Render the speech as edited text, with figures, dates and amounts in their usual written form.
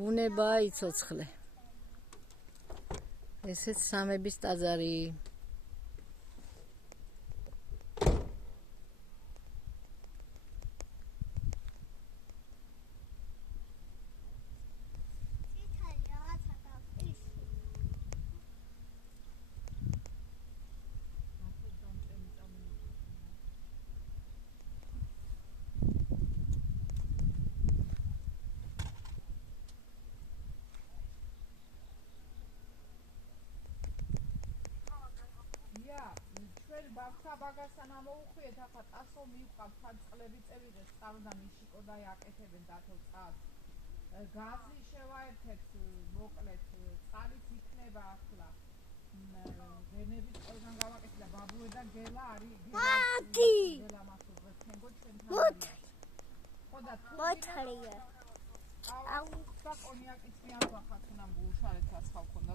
ბუნებაა იცოცხლე. ესეც სამების ტაძარი. ჩვენ ბავშვთა ბაგასთან ამოუხვიეთ, ახლა ტასო მივყავთ, თან წყლები წევიღეთ, წყალდა მიშიკო და აკეთებენ დათო წყალს. გაზი შევაერთეთ, მოკლედ, წყალიც იქნება ახლა. გენების ყველგან გავაკეთე და ბაბუე და გელა არის გელა მასუბრეთ თენგო ჩვენთან არის. ხო და მოთრია. და კონიაკიც მე არ ვახათ, უნდა გულშარეთ აცხავ ქონდა.